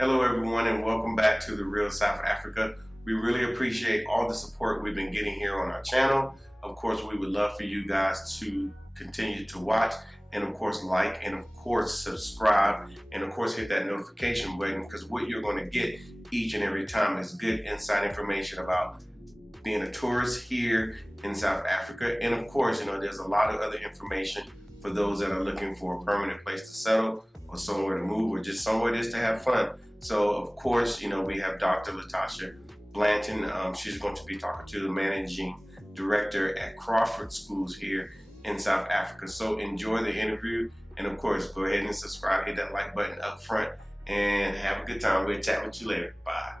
Hello everyone and welcome back to The Real South Africa. We really appreciate all the support we've been getting here on our channel. Of course, we would love for you guys to continue to watch and of course like and of course subscribe and of course hit that notification button, because what you're going to get each and every time is good inside information about being a tourist here in South Africa. And of course, there's a lot of other information for those that are looking for a permanent place to settle or somewhere to move or just somewhere just to have fun. So of course, we have Dr. Latasha Blanton. She's going to be talking to the managing director at Crawford schools here in South Africa. So enjoy the interview, and of course, go ahead and subscribe, hit that like button up front, and have a good time. We'll chat with you later. Bye.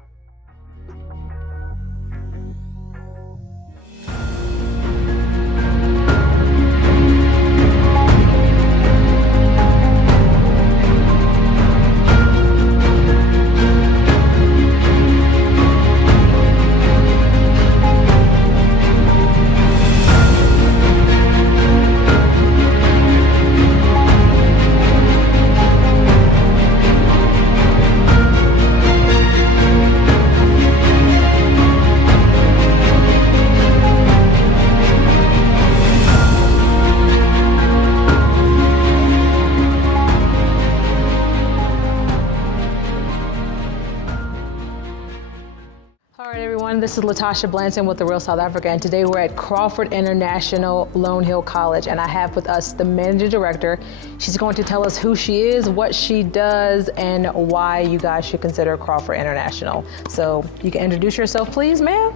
This is Latasha Blanton with The Real South Africa, and today we're at Crawford International Lone Hill College, and I have with us the managing director. She's going to tell us who she is, what she does, and why you guys should consider Crawford International. So you can introduce yourself, please, ma'am.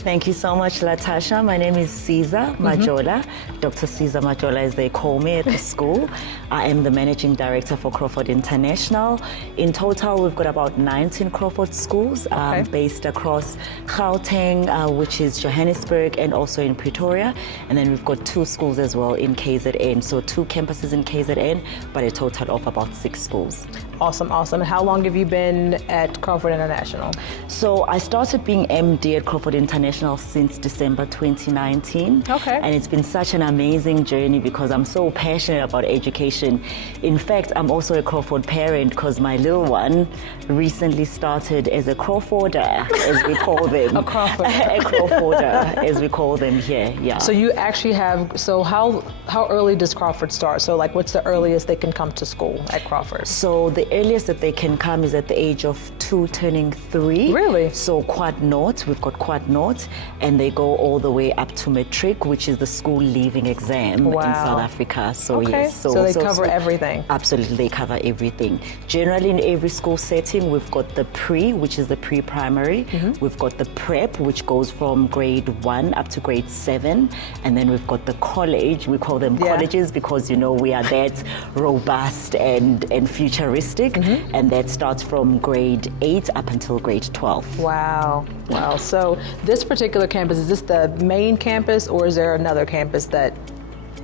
Thank you so much, Latasha. My name is Siza Majola. Dr. Siza Majola, as they call me at the school. I am the managing director for Crawford International. In total, we've got about 19 Crawford schools based across Gauteng, which is Johannesburg, and also in Pretoria. And then we've got 2 schools as well in KZN. So 2 campuses in KZN, but a total of about 6 schools. Awesome, awesome. And how long have you been at Crawford International? So I started being MD at Crawford International since December 2019. Okay. And it's been such an amazing journey because I'm so passionate about education. In fact, I'm also a Crawford parent because my little one recently started as a Crawforder, as we call them. A Crawford. A Crawforder, as we call them here, yeah. So you actually have, so how early does Crawford start? So like what's the earliest they can come to school at Crawford? So the earliest that they can come is at the age of 2 turning 3. Really? So Quad North, we've got Quad North, and they go all the way up to Matric, which is the school leaving exam in South Africa. So okay. yes, so they cover everything. Absolutely, they cover everything. Generally, in every school setting, we've got the pre, which is the pre-primary. We've got the prep, which goes from grade 1 up to grade 7, and then we've got the college. We call them colleges because we are that robust and futuristic, and that starts from grade 8 up until grade 12. Wow. Wow. So this particular campus, is this the main campus or is there another campus that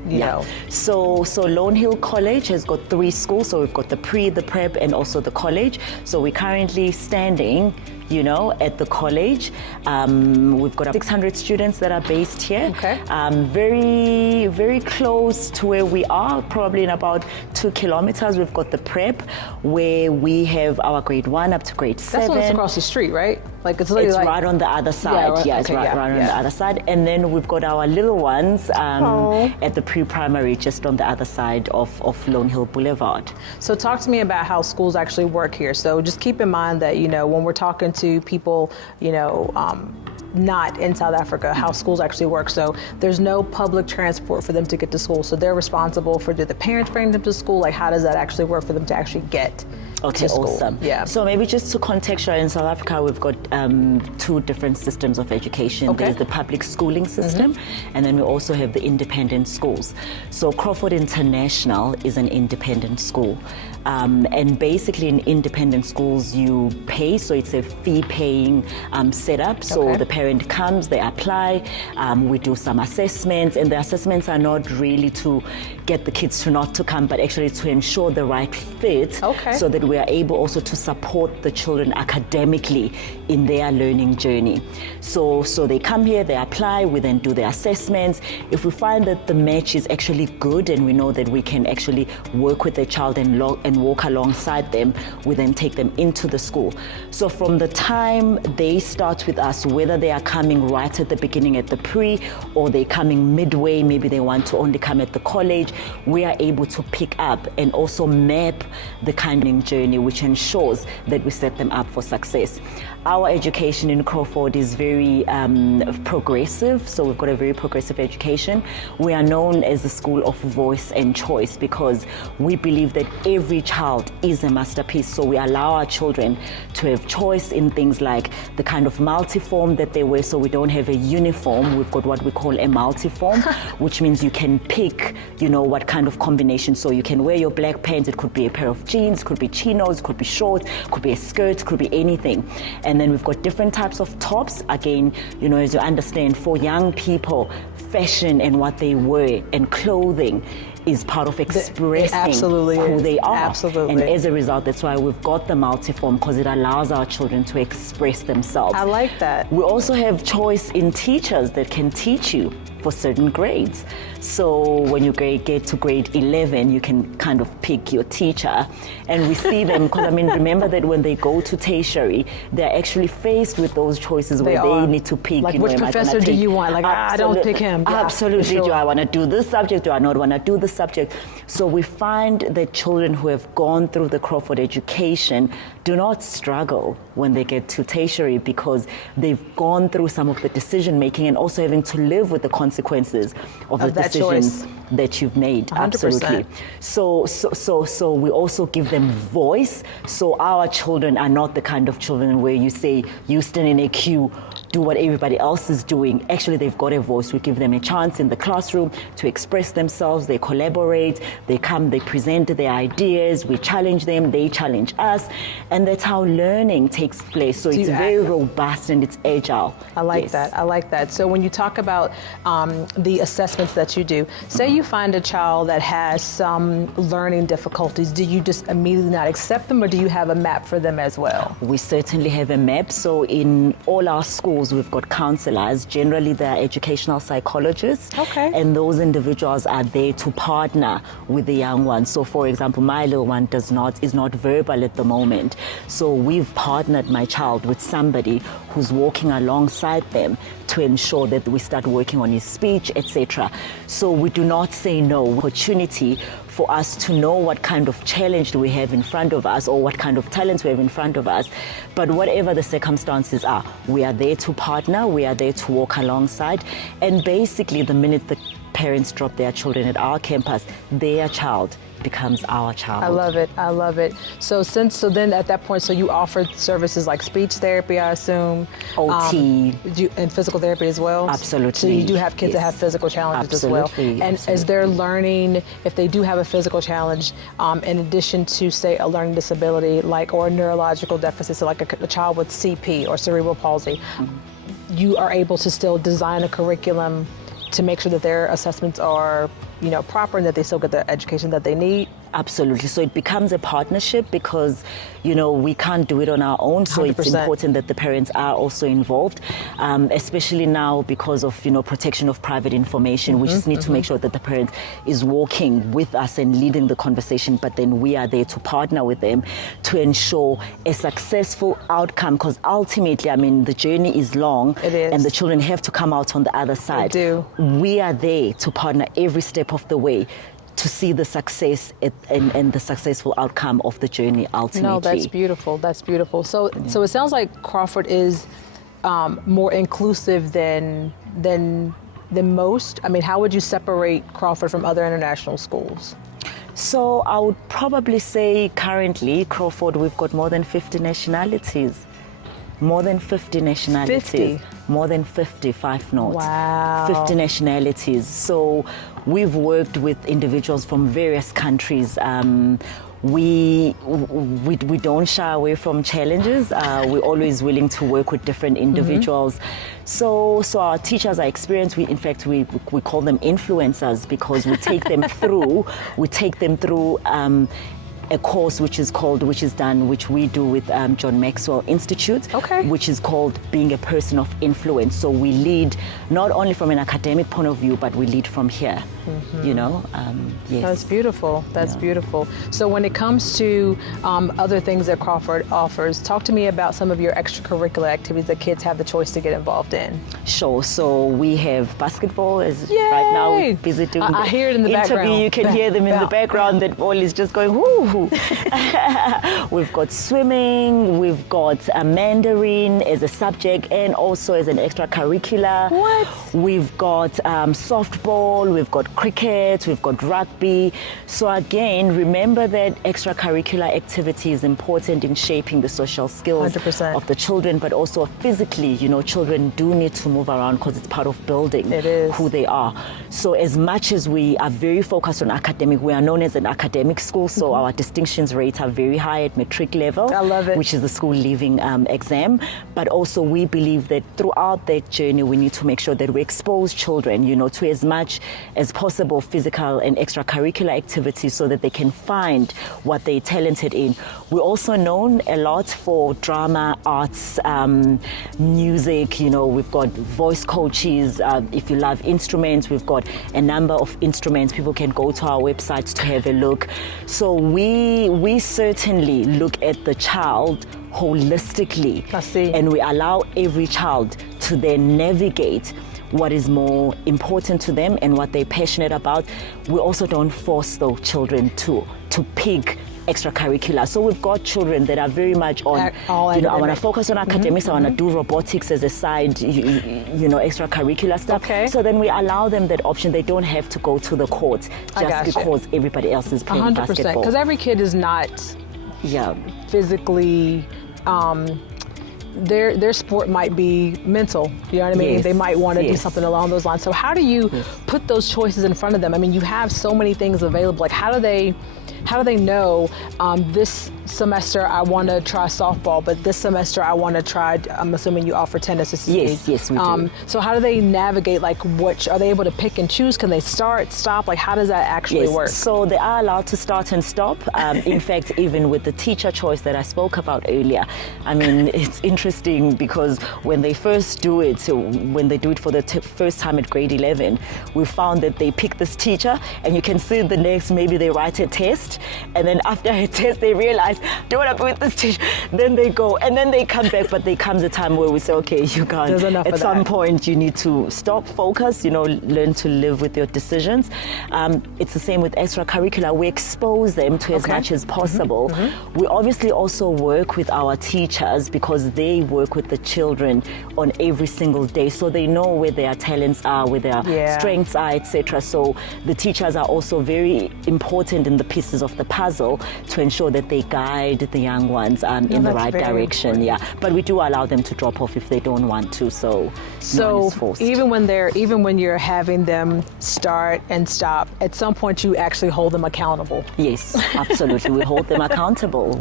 you know? So Lone Hill College has got 3 schools. So we've got the pre, the prep, and also the college. So we're currently standing at the college. We've got 600 students that are based here. Okay. Very, very close to where we are, probably in about 2 kilometers. We've got the prep where we have our grade 1 up to grade 7. That's almost across the street, right? Like it's right on the other side. It's right on the other side. And then we've got our little ones at the pre-primary just on the other side of Lone Hill Boulevard. So talk to me about how schools actually work here. So just keep in mind that, when we're talking to people, not in South Africa, how schools actually work. So there's no public transport for them to get to school. So they're responsible for, do the parents bring them to school? Like how does that actually work for them to actually get to school? Awesome. Yeah. So maybe just to contextualize, in South Africa, we've got 2 different systems of education. Okay. There's the public schooling system, and then we also have the independent schools. So Crawford International is an independent school. And basically in independent schools, you pay, so it's a fee-paying setup. So the parents parent comes, they apply, we do some assessments, and the assessments are not really to get the kids to not to come, but actually to ensure the right fit, so that we are able also to support the children academically in their learning journey. So they come here, they apply, we then do the assessments. If we find that the match is actually good and we know that we can actually work with the child and walk alongside them, we then take them into the school. So from the time they start with us, whether they are coming right at the beginning at the pre, or they're coming midway, maybe they want to only come at the college, we are able to pick up and also map the kind of journey, which ensures that we set them up for success. Our education in Crawford is very progressive, so we've got a very progressive education. We are known as the school of voice and choice because we believe that every child is a masterpiece, so we allow our children to have choice in things like the kind of multiform that they wear, so we don't have a uniform. We've got what we call a multiform, which means you can pick, what kind of combination. So you can wear your black pants, it could be a pair of jeans, could be chinos, could be shorts, could be a skirt, could be anything. And then we've got different types of tops. Again, as you understand, for young people, fashion and what they wear and clothing is part of expressing who they are. Absolutely. And as a result, that's why we've got the multiform, because it allows our children to express themselves. I like that. We also have choice in teachers that can teach you for certain grades. So when you get to grade 11, you can kind of pick your teacher, and we see them, because remember that when they go to tertiary, they're actually faced with those choices where they need to pick. Like, which professor do you want? Like, I don't pick him. Yeah, absolutely. sure. Do I want to do this subject? Do I not want to do this subject? So we find that children who have gone through the Crawford education do not struggle when they get to tertiary, because they've gone through some of the decision making and also having to live with the consequences of the decisions that you've made. 100%. Absolutely. So we also give them voice. So our children are not the kind of children where you say, you stand in a queue, do what everybody else is doing. Actually, they've got a voice. We give them a chance in the classroom to express themselves. They collaborate, they come, they present their ideas, we challenge them, they challenge us, and that's how learning takes place. So it's very robust and it's agile. I like that. I like that. So when you talk about the assessments that you do, say you find a child that has some learning difficulties, do you just immediately not accept them, or do you have a map for them as well? We certainly have a map. So in all our schools, we've got counselors. Generally, they're educational psychologists. Okay. And those individuals are there to partner with the young ones. So for example, my little one is not verbal at the moment. So we've partnered my child with somebody who's walking alongside them to ensure that we start working on his speech, etc. So we do not say no. Opportunity for us to know what kind of challenge we have in front of us, or what kind of talents we have in front of us. But whatever the circumstances are, we are there to partner, we are there to walk alongside. And basically, the minute the parents drop their children at our campus, their child becomes our child. I love it. I love it. So then at that point, so you offer services like speech therapy, I assume, OT, and physical therapy as well. Absolutely. So you do have kids that have physical challenges as well. And as they're learning, if they do have a physical challenge, in addition to say a learning disability, or a neurological deficit, so like a child with CP or cerebral palsy, you are able to still design a curriculum to make sure that their assessments are, proper and that they still get the education that they need? Absolutely. So it becomes a partnership because, we can't do it on our own. So 100%. It's important that the parents are also involved, especially now because of, protection of private information. We just need to make sure that the parent is walking with us and leading the conversation, but then we are there to partner with them to ensure a successful outcome, because ultimately, the journey is long. It is. And the children have to come out on the other side. They do. We are there to partner every step of the way to see the success and the successful outcome of the journey ultimately. No, that's beautiful. That's beautiful. So it sounds like Crawford is more inclusive than most. How would you separate Crawford from other international schools? So I would probably say currently Crawford, we've got more than 50 nationalities. More than 50 nationalities. 50? More than 55 knots. Wow. 50 nationalities. So we've worked with individuals from various countries. we don't shy away from challenges. We're always willing to work with different individuals. So our teachers are experienced. In fact, we call them influencers because we take them through a course which we do with John Maxwell Institute, which is called Being a Person of Influence. So we lead not only from an academic point of view, but we lead from here. You know, yes. That's beautiful. That's beautiful. So when it comes to other things that Crawford offers, talk to me about some of your extracurricular activities that kids have the choice to get involved in. Sure. So we have basketball. Right now we're busy doing I hear it in the background. You can hear them in the background. That ball is just going whoo. We've got swimming. We've got Mandarin as a subject and also as an extracurricular. What? We've got softball. We've got cricket, we've got rugby. So again, remember that extracurricular activity is important in shaping the social skills 100%. of the children, but also physically, you know, children do need to move around because it's part of building who they are. So as much as we are very focused on academic, we are known as an academic school, so our distinctions rates are very high at matric level. I love it. Which is the school leaving exam. But also we believe that throughout that journey, we need to make sure that we expose children, you know, to as much as possible physical and extracurricular activities so that they can find what they're talented in. We're also known a lot for drama, arts, music. You know, we've got voice coaches. If you love instruments, we've got a number of instruments. People can go to our websites to have a look. So we certainly look at the child holistically. I see. And we allow every child to then navigate what is more important to them and what they're passionate about. We also don't force those children to pick extracurricular. So we've got children that are very much on, I want to focus on academics, I want to do robotics as a side, you know, extracurricular stuff. Okay. So then we allow them that option. They don't have to go to the court just because everybody else is playing 100%, basketball. because every kid is not physically their sport might be mental, you know what I mean? Yes. They might want to do something along those lines. So how do you put those choices in front of them? I mean, you have so many things available. Like, how do they know this semester I want to try softball, but this semester I want to try, I'm assuming you offer tennis. Yes, we do. So how do they navigate, like, which, are they able to pick and choose? Can they start, stop? Like, how does that actually work? So they are allowed to start and stop. In fact, even with the teacher choice that I spoke about earlier, I mean, it's interesting because when they first do it, so when they do it for the first time at grade 11, we found that they pick this teacher and you can see the next, maybe they write a test, and then after a test they realize, do what I do with this teacher, then they go, and then they come back, but there comes a time where we say, okay, you can't. There's enough at some point you need to stop, focus, you know, learn to live with your decisions. It's the same with extracurricular. We expose them to as much as possible. We obviously also work with our teachers because they work with the children on every single day, so they know where their talents are, where their strengths are, etc. So the teachers are also very important in the pieces of the puzzle to ensure that they guide the young ones in the right direction. Important. But we do allow them to drop off if they don't want to. So no one is forced. even when you're having them start and stop, at some point you actually hold them accountable. Yes, absolutely. We hold them accountable.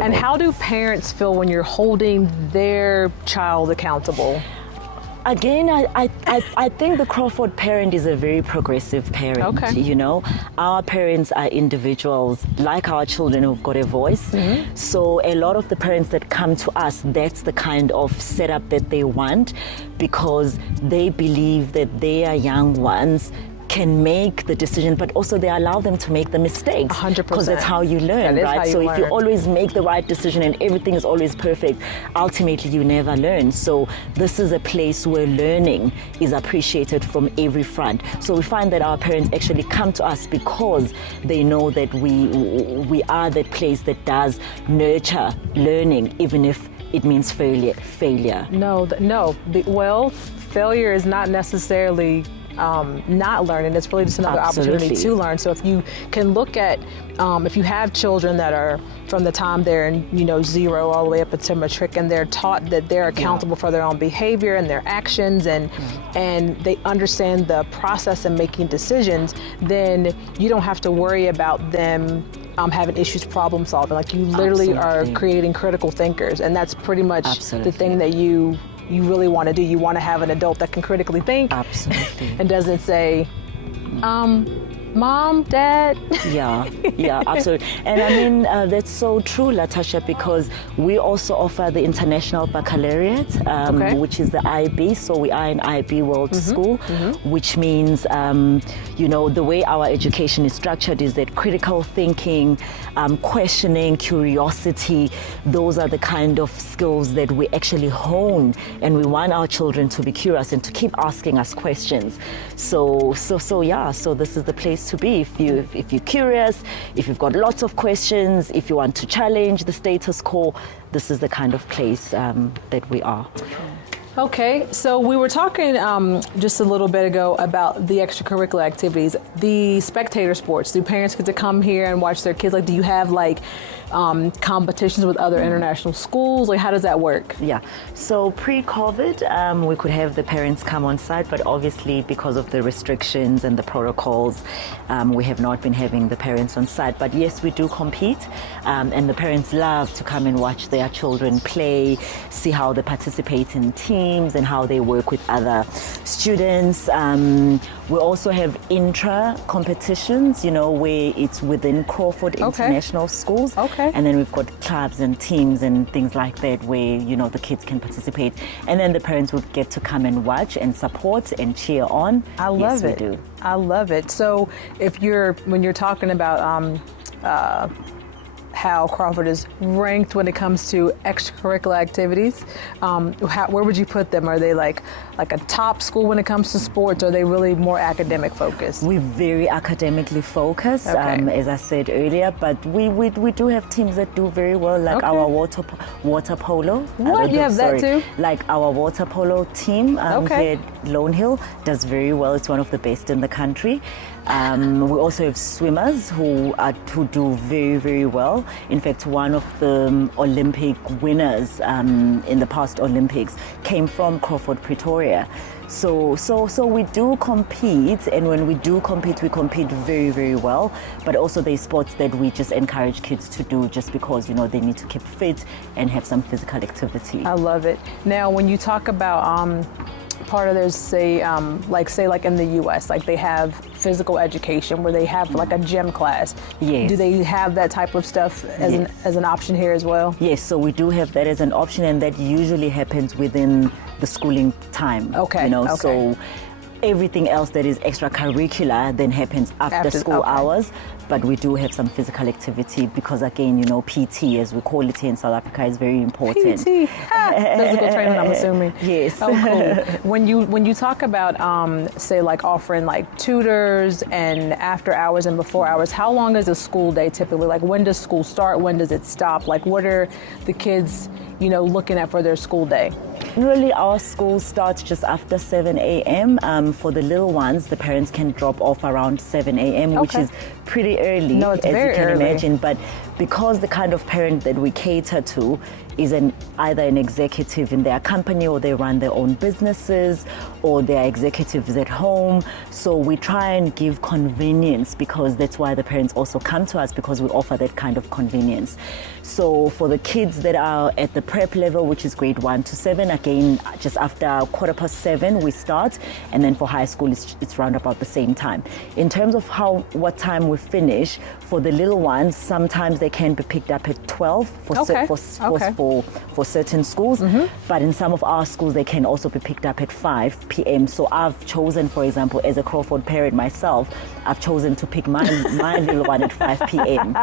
And how do parents feel when you're holding their child accountable? Again, I think the Crawford parent is a very progressive parent. Okay. You know, our parents are individuals like our children who've got a voice. So a lot of the parents that come to us, that's the kind of setup that they want, because they believe that their young ones can make the decision, but also they allow them to make the mistakes. 100%. Because that's how you learn, right? So if you always make the right decision and everything is always perfect, ultimately you never learn. So this is a place where learning is appreciated from every front. So we find that our parents actually come to us because they know that we are that place that does nurture learning, even if it means failure. Well, failure is not necessarily not learning. It's really just another opportunity to learn. So if you can look at, if you have children that are from the time they're in, 0 all the way up until matric, and they're taught that they're accountable for their own behavior and their actions, and they understand the process of making decisions, then you don't have to worry about them having issues problem solving. Like you literally are creating critical thinkers, and that's pretty much the thing that you really want to do. You want to have an adult that can critically think. Absolutely. And doesn't say, Mom, Dad. Yeah, absolutely. And I mean, that's so true, Latasha, because we also offer the International Baccalaureate, which is the IB. So we are an IB World School, which means, the way our education is structured is that critical thinking, questioning, curiosity, those are the kind of skills that we actually hone. And we want our children to be curious and to keep asking us questions. So this is the place to be if you're curious, if you've got lots of questions, if you want to challenge the status quo. This is the kind of place that we are. Okay, so we were talking just a little bit ago about the extracurricular activities, the spectator sports. Do parents get to come here and watch their kids? Like, do you have competitions with other international schools? Like, how does that work? Yeah, so pre-COVID, we could have the parents come on site, but obviously because of the restrictions and the protocols, we have not been having the parents on site. But yes, we do compete, and the parents love to come and watch their children play, see how they participate in teams and how they work with other students. We also have intra competitions, where it's within Crawford International Schools. And then we've got clubs and teams and things like that where, the kids can participate. And then the parents would get to come and watch and support and cheer on. I love it. We do. I love it. So when you're talking about how Crawford is ranked when it comes to extracurricular activities, where would you put them? Are they like a top school when it comes to sports, or are they really more academic focused? We're very academically focused, as I said earlier, but we do have teams that do very well, like our water polo. What? You have that too? Like our water polo team here at Lone Hill does very well. It's one of the best in the country. We also have swimmers who do very, very well. In fact, one of the Olympic winners in the past Olympics came from Crawford, Pretoria. So we do compete, and when we do compete, we compete very, very well. But also there's sports that we just encourage kids to do just because, they need to keep fit and have some physical activity. I love it. Now, when you talk about part of there's say in the US, like they have physical education where they have like a gym class. Yes. Do they have that type of stuff as an option here as well? Yes, so we do have that as an option, and that usually happens within the schooling time. So everything else that is extracurricular then happens after school hours. But we do have some physical activity because, again, PT, as we call it here in South Africa, is very important. PT, physical training, I'm assuming. Yes. Oh, cool. When you talk about, say, like offering like tutors and after hours and before hours, how long is a school day typically? Like, when does school start? When does it stop? Like, what are the kids, looking at for their school day? Really, our school starts just after 7 a.m. For the little ones, the parents can drop off around 7 a.m., which is pretty early, no, it's as very you can early. imagine. But because the kind of parent that we cater to is either an executive in their company, or they run their own businesses, or they're executives at home. So we try and give convenience, because that's why the parents also come to us, because we offer that kind of convenience. So for the kids that are at the prep level, which is grade 1 to 7, again, just after 7:15 we start, and then for high school it's round about the same time. In terms of what time we finish, for the little ones, sometimes they can be picked up at 12 for certain schools, but in some of our schools they can also be picked up at 5 p.m. So I've chosen, for example, as a Crawford parent myself, I've chosen to pick my little one at 5 p.m.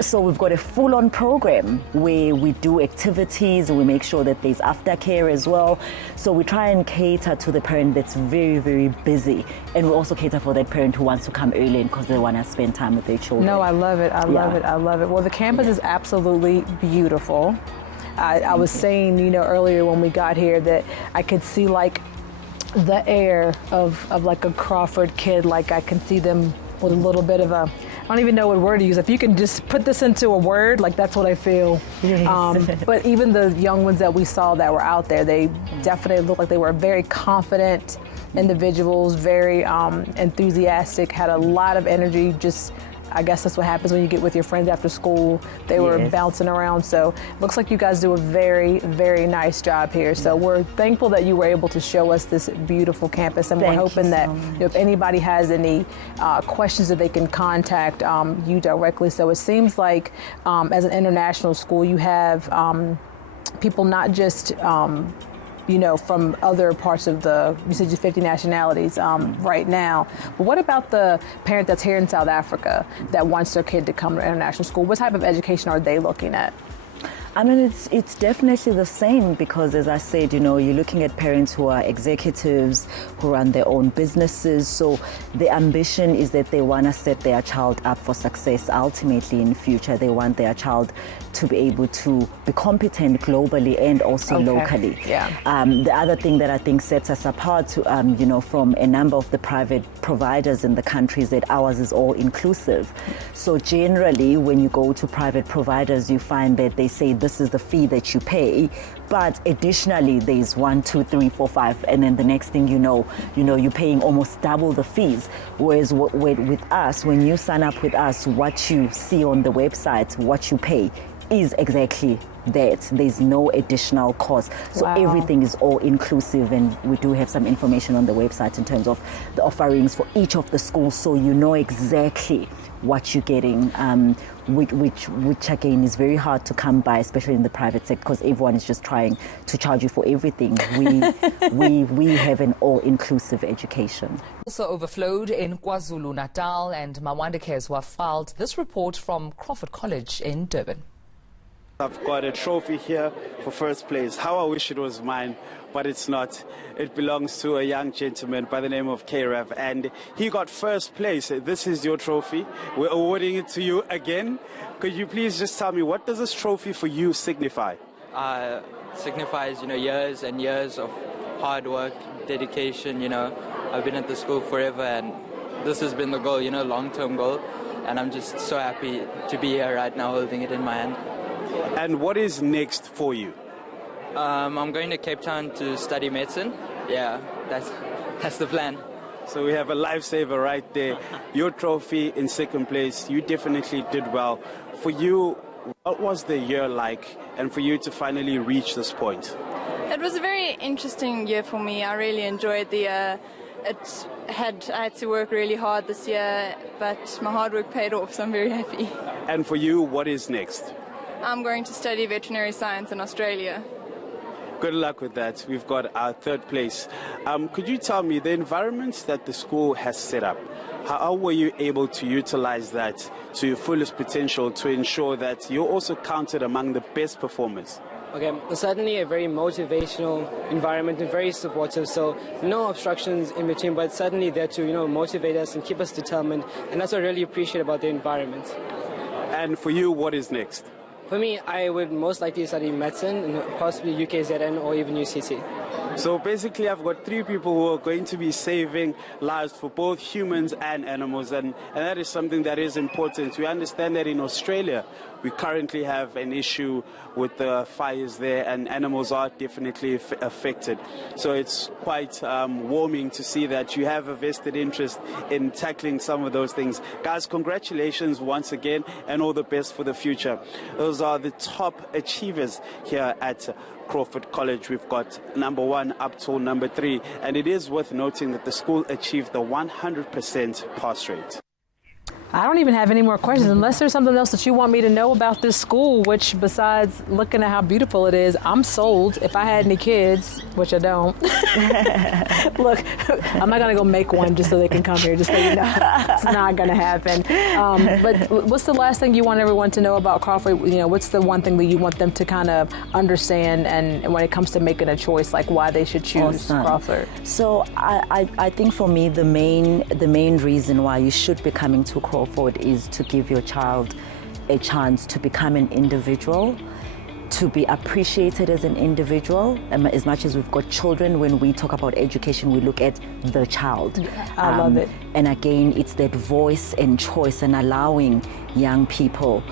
So we've got a full-on program where we do activities, we make sure that there's aftercare as well. So we try and cater to the parent that's very, very busy, and we also cater for that parent who wants to come early because they want to spend time with their children. No, I love it. I love it. Well, the campus is absolutely beautiful. I was saying, earlier when we got here that I could see like the air of like a Crawford kid. Like I can see them with a little bit of I don't even know what word to use. If you can just put this into a word, like that's what I feel. Yes. But even the young ones that we saw that were out there, they definitely looked like they were very confident individuals, very enthusiastic, had a lot of energy, just I guess that's what happens when you get with your friends after school. They were bouncing around. So it looks like you guys do a very, very nice job here. So we're thankful that you were able to show us this beautiful campus, and we're hoping that if anybody has any questions that they can contact you directly. So it seems like as an international school, you have people not just from other parts of you said just 50 nationalities right now. But what about the parent that's here in South Africa that wants their kid to come to international school? What type of education are they looking at? I mean, it's definitely the same because, as I said, you're looking at parents who are executives, who run their own businesses. So the ambition is that they want to set their child up for success ultimately in future. They want their child to be able to be competent globally and also locally. Yeah. The other thing that I think sets us apart, from a number of the private providers in the country is that ours is all inclusive. So generally, when you go to private providers, you find that they say this is the fee that you pay, but additionally there's 1, 2, 3, 4, 5, and then the next thing you're paying almost double the fees. Whereas with us, when you sign up with us, what you see on the website, what you pay is exactly that. There's no additional cost. So everything is all inclusive, and we do have some information on the website in terms of the offerings for each of the schools, so you know exactly what you're getting, which again is very hard to come by, especially in the private sector, because everyone is just trying to charge you for everything. We have an all-inclusive education. Also overflowed in KwaZulu-Natal, and Mawanda Kezwa filed this report from Crawford College in Durban. I've got a trophy here for first place. How I wish it was mine, but it's not. It belongs to a young gentleman by the name of K-Rev, and he got first place. This is your trophy. We're awarding it to you again. Could you please just tell me, what does this trophy for you signify? Signifies, years and years of hard work, dedication. I've been at the school forever, and this has been the goal, long-term goal. And I'm just so happy to be here right now holding it in my hand. And what is next for you? I'm going to Cape Town to study medicine. Yeah, that's the plan. So we have a lifesaver right there. Your trophy in second place. You definitely did well. For you, what was the year like, and for you to finally reach this point? It was a very interesting year for me. I really enjoyed the year. I had to work really hard this year, but my hard work paid off, so I'm very happy. And for you, what is next? I'm going to study veterinary science in Australia. Good luck with that. We've got our third place. Could you tell me the environment that the school has set up? How were you able to utilize that to your fullest potential to ensure that you're also counted among the best performers? Okay, certainly a very motivational environment and very supportive, so no obstructions in between, but certainly there to motivate us and keep us determined, and that's what I really appreciate about the environment. And for you, what is next? For me, I would most likely study medicine and possibly UKZN or even UCT. So basically, I've got 3 people who are going to be saving lives for both humans and animals, and that is something that is important. We understand that in Australia, we currently have an issue with the fires there, and animals are definitely affected. So it's quite warming to see that you have a vested interest in tackling some of those things. Guys, congratulations once again, and all the best for the future. Those are the top achievers here at Crawford College. We've got number 1 up to number 3, and it is worth noting that the school achieved the 100% pass rate. I don't even have any more questions unless there's something else that you want me to know about this school, which besides looking at how beautiful it is, I'm sold. If I had any kids, which I don't. Look, I'm not gonna go make one just so they can come here, just so you know. It's not gonna happen. But what's the last thing you want everyone to know about Crawford? What's the one thing that you want them to kind of understand, and when it comes to making a choice, like why they should choose Crawford? So I think for me, the main reason why you should be coming to Crawford is to give your child a chance to become an individual, to be appreciated as an individual. As much as we've got children, when we talk about education, we look at the child. I love it. And again, it's that voice and choice and allowing young people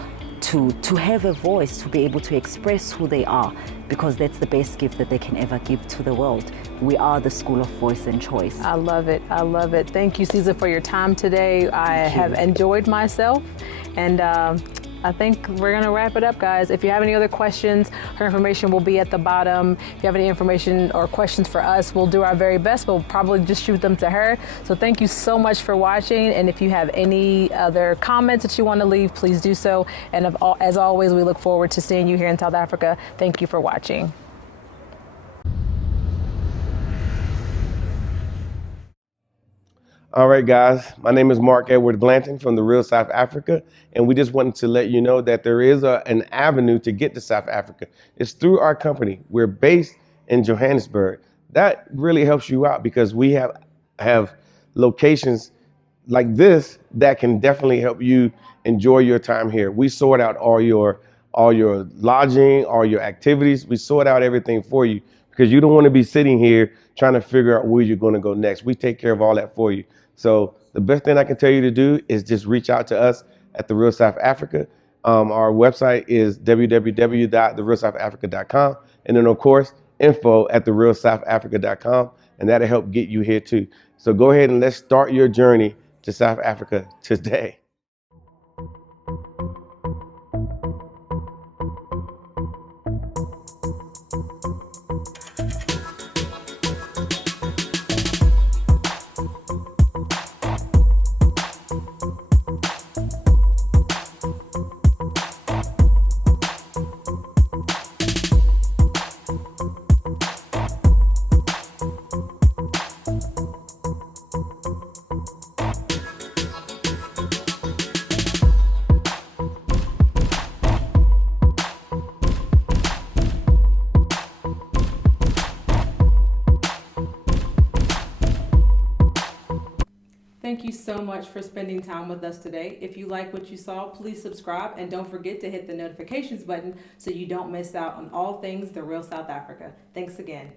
to have a voice, to be able to express who they are, because that's the best gift that they can ever give to the world. We are the school of voice and choice. I love it. I love it. Thank you, Siza, for your time today. I have enjoyed myself, and I think we're gonna wrap it up, guys. If you have any other questions, her information will be at the bottom. If you have any information or questions for us, we'll do our very best. We'll probably just shoot them to her. So thank you so much for watching. And if you have any other comments that you want to leave, please do so. And as always, we look forward to seeing you here in South Africa. Thank you for watching. All right, guys, my name is Mark Edward Blanton from the Real South Africa, and we just wanted to let you know that there is an avenue to get to South Africa. It's through our company. We're based in Johannesburg. That really helps you out because we have locations like this that can definitely help you enjoy your time here. We sort out all your lodging, all your activities. We sort out everything for you because you don't want to be sitting here trying to figure out where you're going to go next. We take care of all that for you. So the best thing I can tell you to do is just reach out to us at The Real South Africa. Our website is www.therealsouthafrica.com. And then, of course, info@therealsouthafrica.com. And that'll help get you here, too. So go ahead and let's start your journey to South Africa today. Thank you so much for spending time with us today. If you like what you saw, please subscribe and don't forget to hit the notifications button so you don't miss out on all things The Real South Africa. Thanks again.